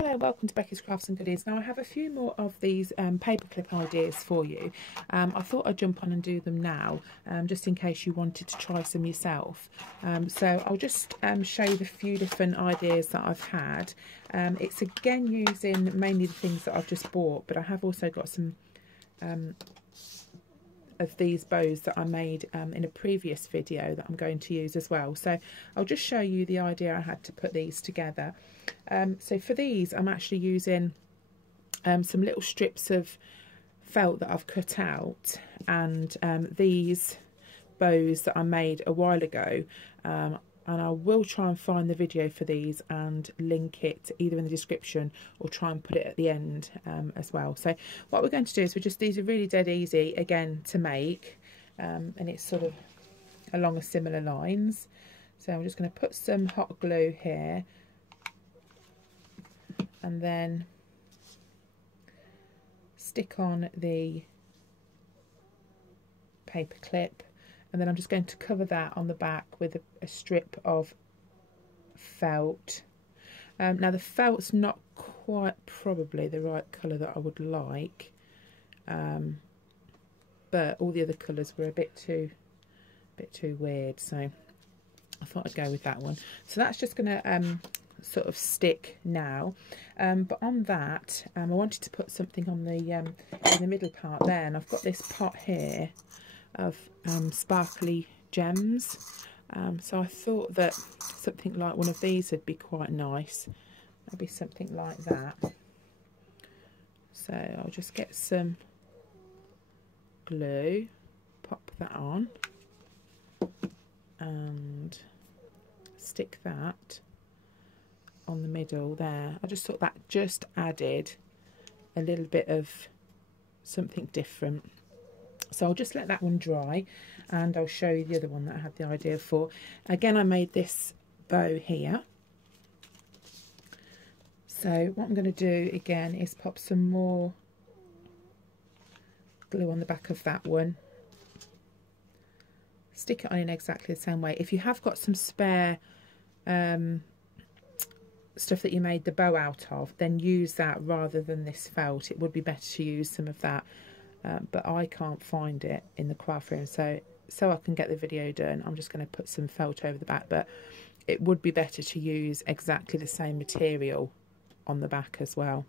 Hello, welcome to Becky's Crafts and Goodies. Now I have a few more of these paperclip ideas for you. I thought I'd jump on and do them now, just in case you wanted to try some yourself. So I'll just show you the few different ideas that I've had. It's again using mainly the things that I've just bought, but I have also got some of these bows that I made in a previous video that I'm going to use as well. So I'll just show you the idea I had to put these together. So for these I'm actually using some little strips of felt that I've cut out, and these bows that I made a while ago, and I will try and find the video for these and link it either in the description or try and put it at the end as well. So what we're going to do is these are really dead easy again to make, and it's sort of along a similar lines. So I'm just going to put some hot glue here and then stick on the paper clip, and then I'm just going to cover that on the back with a strip of felt. Now the felt's not quite probably the right colour that I would like, but all the other colours were a bit too weird, so I thought I'd go with that one. So that's just going to sort of stick now, but on that I wanted to put something on the in the middle part there, and I've got this pot here of sparkly gems, so I thought that something like one of these would be quite nice, maybe something like that. So I'll just get some glue, pop that on and stick that on the middle there. I just thought that just added a little bit of something different. So I'll just let that one dry and I'll show you the other one that I had the idea for. Again, I made this bow here. So what I'm going to do again is pop some more glue on the back of that one. Stick it on in exactly the same way. If you have got some spare stuff that you made the bow out of, then use that rather than this felt. It would be better to use some of that, but I can't find it in the craft room, so I can get the video done, I'm just going to put some felt over the back, but it would be better to use exactly the same material on the back as well.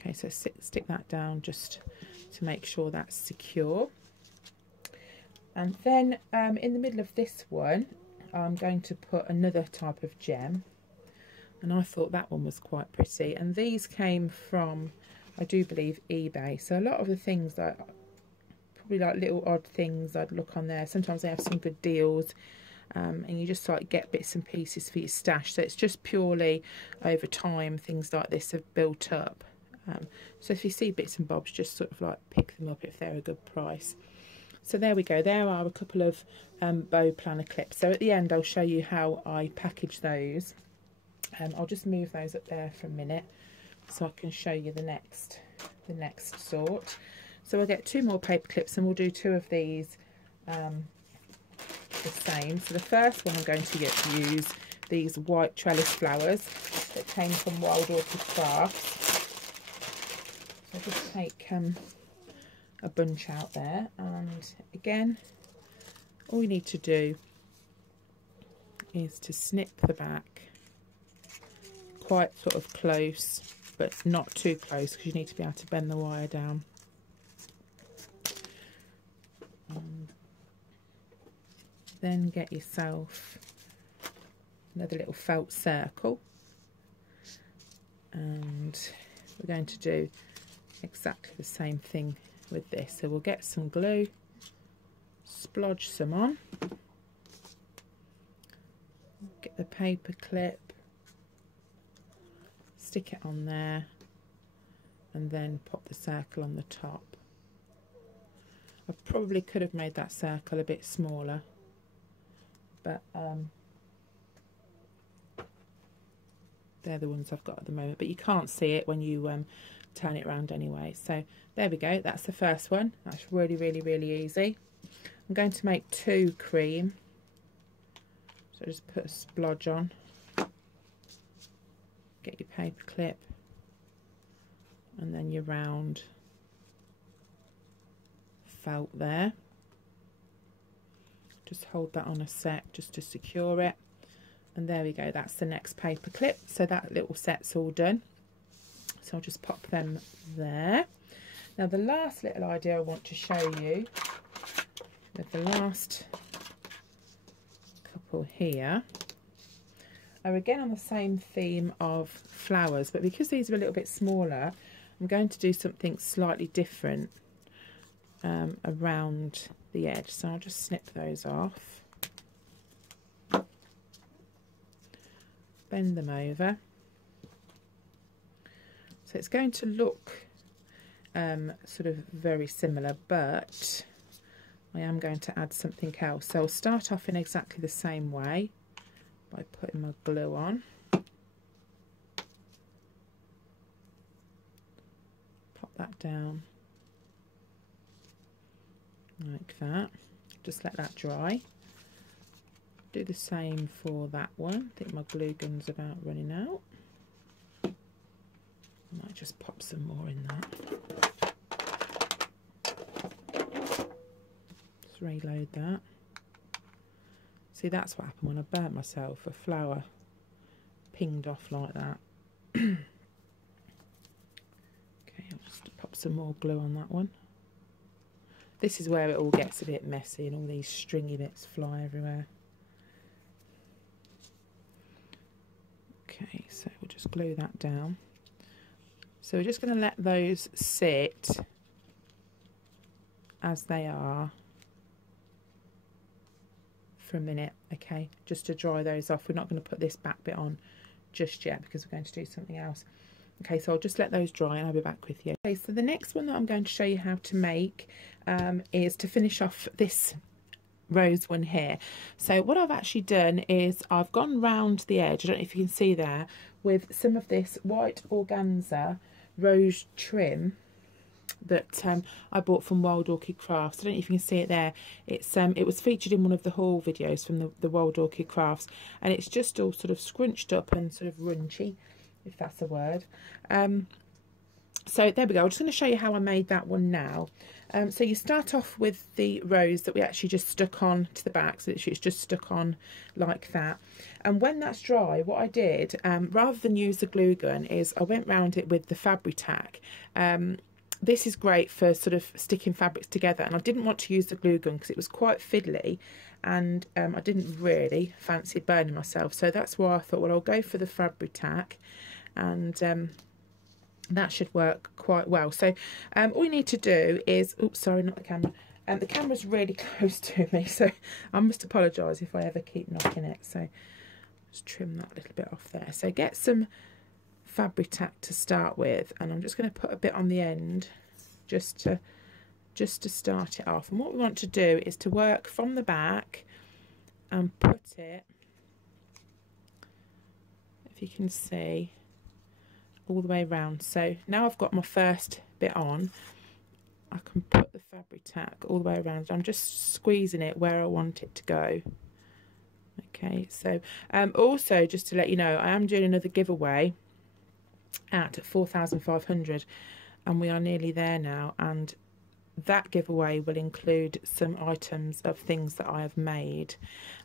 Okay, so stick that down just to make sure that's secure. And then in the middle of this one I'm going to put another type of gem, and I thought that one was quite pretty, and these came from, I do believe, eBay. So a lot of the things that probably like little odd things I'd look on there, sometimes they have some good deals, and you just like get bits and pieces for your stash. So it's just purely over time things like this have built up. So if you see bits and bobs, just sort of like pick them up if they're a good price. So there we go, there are a couple of bow planner clips. So at the end I'll show you how I package those. I'll just move those up there for a minute so I can show you the next sort. So I'll get two more paper clips and we'll do two of these the same. So the first one I'm going to use these white trellis flowers that came from Wild Orchid Crafts. So I'll just take a bunch out there, and again all you need to do is to snip the back quite sort of close, but not too close because you need to be able to bend the wire down. Then get yourself another little felt circle, and we're going to do exactly the same thing with this. So we'll get some glue, splodge some on, get the paper clip, stick it on there, and then pop the circle on the top. I probably could have made that circle a bit smaller, but they're the ones I've got at the moment, but you can't see it when you turn it around anyway. So there we go, that's the first one. That's really easy. I'm going to make two cream, so just put a splodge on get your paper clip, and then your round felt there. Just hold that on a sec just to secure it, and there we go, that's the next paper clip. So that little set's all done, so I'll just pop them there. Now the last little idea I want to show you with the last couple here are again on the same theme of flowers, but because these are a little bit smaller, I'm going to do something slightly different around the edge. So I'll just snip those off, bend them over. So it's going to look sort of very similar, but I am going to add something else. So I'll start off in exactly the same way by putting my glue on. Pop that down like that. Just let that dry. Do the same for that one. I think my glue gun's about running out. I might just pop some more in that. Just reload that. See, that's what happened when I burnt myself. A flower pinged off like that. Okay, I'll just pop some more glue on that one. This is where it all gets a bit messy and all these stringy bits fly everywhere. Okay, so we'll just glue that down. So we're just going to let those sit as they are for a minute, okay, just to dry those off. We're not going to put this back bit on just yet because we're going to do something else. Okay, so I'll just let those dry and I'll be back with you. Okay, so the next one that I'm going to show you how to make is to finish off this rose one here. So what I've actually done is I've gone round the edge, I don't know if you can see there, with some of this white organza rose trim that I bought from Wild Orchid Crafts. I don't know if you can see it there. It's it was featured in one of the haul videos from the Wild Orchid Crafts, and it's just all sort of scrunched up and sort of runchy, if that's a word. So there we go. I'm just going to show you how I made that one now. So you start off with the rose that we actually just stuck on to the back, so it's just stuck on like that. And when that's dry, what I did, rather than use the glue gun, is I went round it with the Fabri-Tac. This is great for sort of sticking fabrics together, and I didn't want to use the glue gun because it was quite fiddly, and I didn't really fancy burning myself. So that's why I thought, well, I'll go for the Fabri-Tac, and that should work quite well. So all you need to do is, oops, sorry, not the camera. The camera's really close to me, so I must apologise if I ever keep knocking it. So just trim that a little bit off there. So get some Fabri-Tac to start with, and I'm just going to put a bit on the end just to start it off. And what we want to do is to work from the back and put it, if you can see, all the way around. So now I've got my first bit on, I can put the Fabri-Tac all the way around. I'm just squeezing it where I want it to go. Okay, so also just to let you know, I am doing another giveaway at 4,500, and we are nearly there now, and that giveaway will include some items of things that I have made.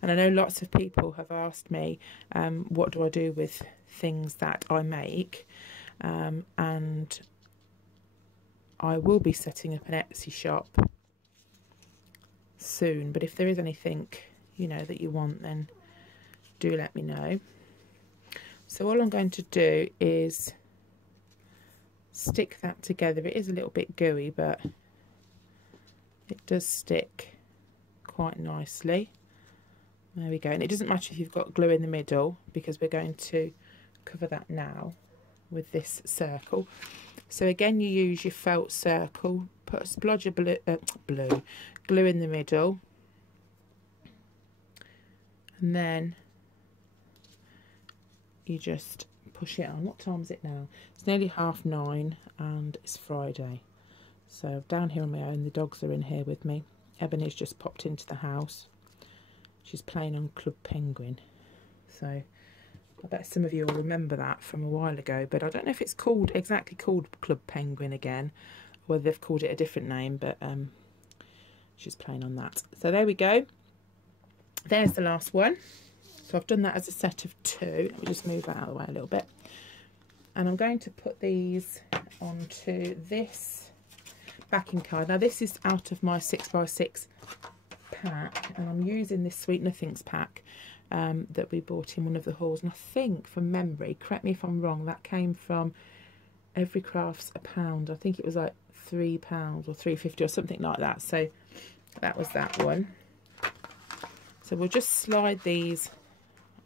And I know lots of people have asked me what do I do with things that I make, and I will be setting up an Etsy shop soon, but if there is anything, you know, that you want, then do let me know. So all I'm going to do is stick that together. It is a little bit gooey, but it does stick quite nicely. There we go. And it doesn't matter if you've got glue in the middle, because we're going to cover that now with this circle. So again, you use your felt circle, put a splodge of glue in the middle, and then you just push it on. What time is it now? It's nearly 9:30 and it's Friday. So down here on my own, the dogs are in here with me. Ebony's just popped into the house. She's playing on Club Penguin. So I bet some of you will remember that from a while ago, but I don't know if it's called exactly called Club Penguin again, or whether they've called it a different name, but she's playing on that. So there we go. There's the last one. So I've done that as a set of 2. Let me just move that out of the way a little bit. And I'm going to put these onto this backing card. Now this is out of my 6x6 pack, and I'm using this Sweet Nothings pack that we bought in one of the hauls, and I think from memory, correct me if I'm wrong, that came from Every Craft's a pound. I think it was like £3 or £3.50 or something like that. So that was that one. So we'll just slide these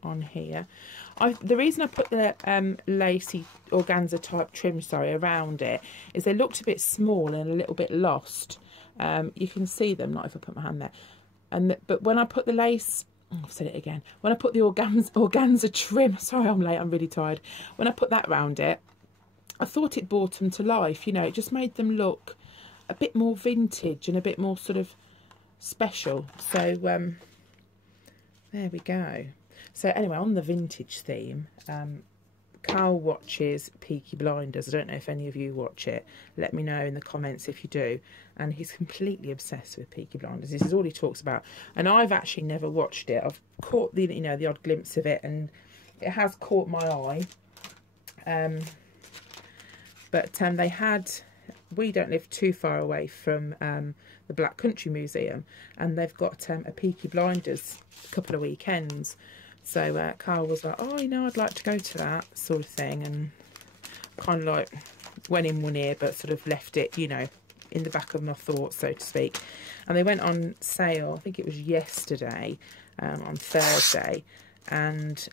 on here. The reason I put the lacy organza type trim, around it is they looked a bit small and a little bit lost. You can see them, not if I put my hand there. But when I put the lace, I've said it again, when I put the organza trim, sorry I'm late, I'm really tired. When I put that round it, I thought it brought them to life, you know, it just made them look a bit more vintage and a bit more sort of special. So there we go. So anyway, on the vintage theme, Carl watches Peaky Blinders. I don't know if any of you watch it. Let me know in the comments if you do. And he's completely obsessed with Peaky Blinders. This is all he talks about. And I've actually never watched it. I've caught the, you know, the odd glimpse of it, and it has caught my eye. But they had, we don't live too far away from the Black Country Museum, and they've got a Peaky Blinders a couple of weekends. So Carl was like, oh, you know, I'd like to go to that sort of thing, and kind of like went in one ear but sort of left it, you know, in the back of my thoughts, so to speak. And they went on sale, I think it was yesterday, on Thursday, and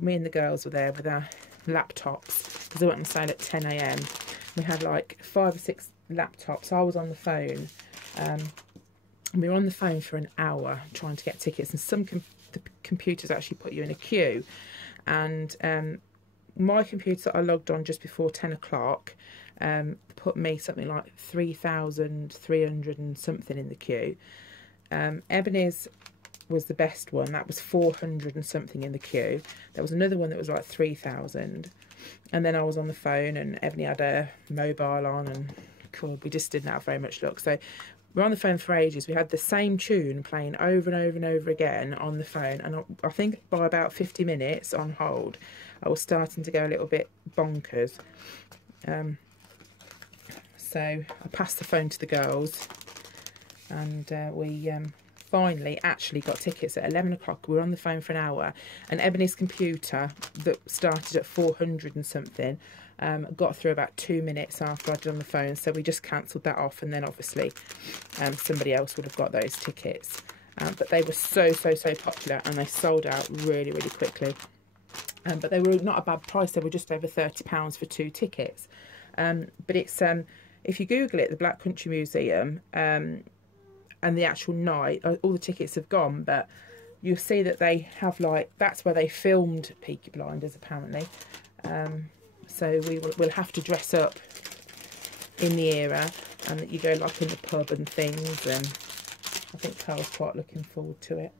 me and the girls were there with our laptops because they went on sale at 10 AM. We had like 5 or 6 laptops. I was on the phone, and we were on the phone for an hour trying to get tickets, and some the computers actually put you in a queue, and my computer I logged on just before 10 o'clock put me something like 3,300 and something in the queue. Ebony's was the best one, that was 400 and something in the queue. There was another one that was like 3,000, and then I was on the phone, and Ebony had a mobile on, and cool, we just didn't have very much luck. So we're on the phone for ages. We had the same tune playing over and over and over again on the phone, and I think by about 50 minutes on hold I was starting to go a little bit bonkers. So I passed the phone to the girls, and we finally actually got tickets at 11 o'clock. We were on the phone for an hour, and Ebony's computer that started at 400 and something got through about 2 minutes after I did on the phone, so we just cancelled that off, and then obviously somebody else would have got those tickets. But they were so popular, and they sold out really quickly. But they were not a bad price. They were just over £30 for 2 tickets. But it's if you Google it, the Black Country Museum, and the actual night, all the tickets have gone, but you'll see that they have, like, that's where they filmed Peaky Blinders apparently. So we'll have to dress up in the era, and that you go like in the pub and things, and I think Carl's quite looking forward to it.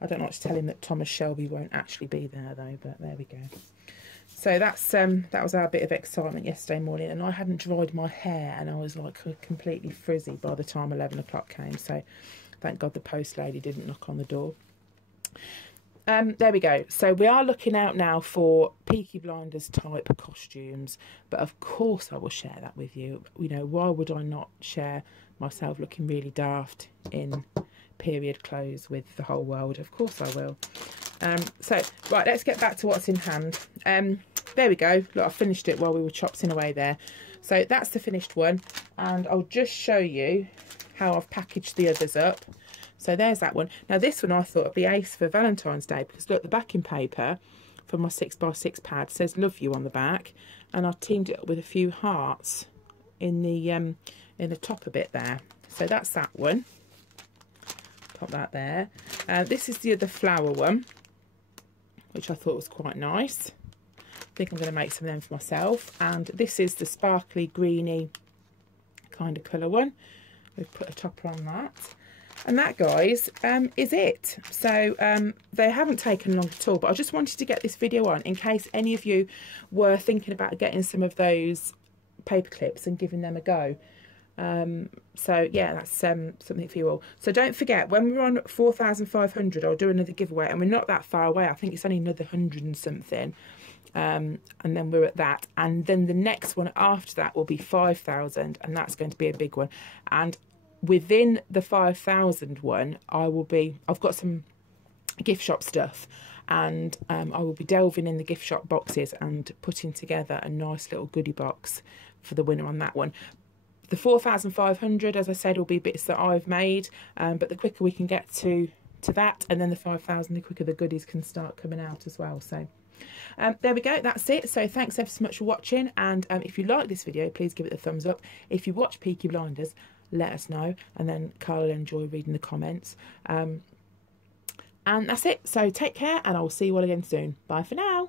I don't like to tell him that Thomas Shelby won't actually be there though, but there we go. So that's that was our bit of excitement yesterday morning, and I hadn't dried my hair, and I was like completely frizzy by the time 11 o'clock came. So thank God the post lady didn't knock on the door. There we go. So we are looking out now for Peaky Blinders type costumes, but of course I will share that with you. You know, why would I not share myself looking really daft in period clothes with the whole world? Of course I will. So right, let's get back to what's in hand. There we go. Look, I finished it while we were chopsing away there. So that's the finished one, and I'll just show you how I've packaged the others up. So there's that one. Now this one I thought would be ace for Valentine's Day, because look, the backing paper for my 6x6 pad says love you on the back, and I've teamed it up with a few hearts in the top a bit there. So that's that one. Pop that there. This is the other flower one, which I thought was quite nice. I think I'm going to make some of them for myself. And this is the sparkly greeny kind of colour one. We've put a topper on that. And that, guys, is it. So they haven't taken long at all, but I just wanted to get this video on in case any of you were thinking about getting some of those paper clips and giving them a go. So yeah, that's something for you all. So don't forget, when we're on 4,500, I'll do another giveaway, and we're not that far away. I think it's only another 100 and something, and then we're at that, and then the next one after that will be 5,000, and that's going to be a big one. And within the 5,000 one, I've got some gift shop stuff, and I will be delving in the gift shop boxes and putting together a nice little goodie box for the winner on that one. The 4,500, as I said, will be bits that I've made, but the quicker we can get to that, and then the 5,000, the quicker the goodies can start coming out as well. So there we go, that's it. So thanks ever so much for watching, and if you like this video, please give it a thumbs up. If you watch Peaky Blinders, let us know, and then Carl will enjoy reading the comments. And that's it. So take care, and I will see you all again soon. Bye for now.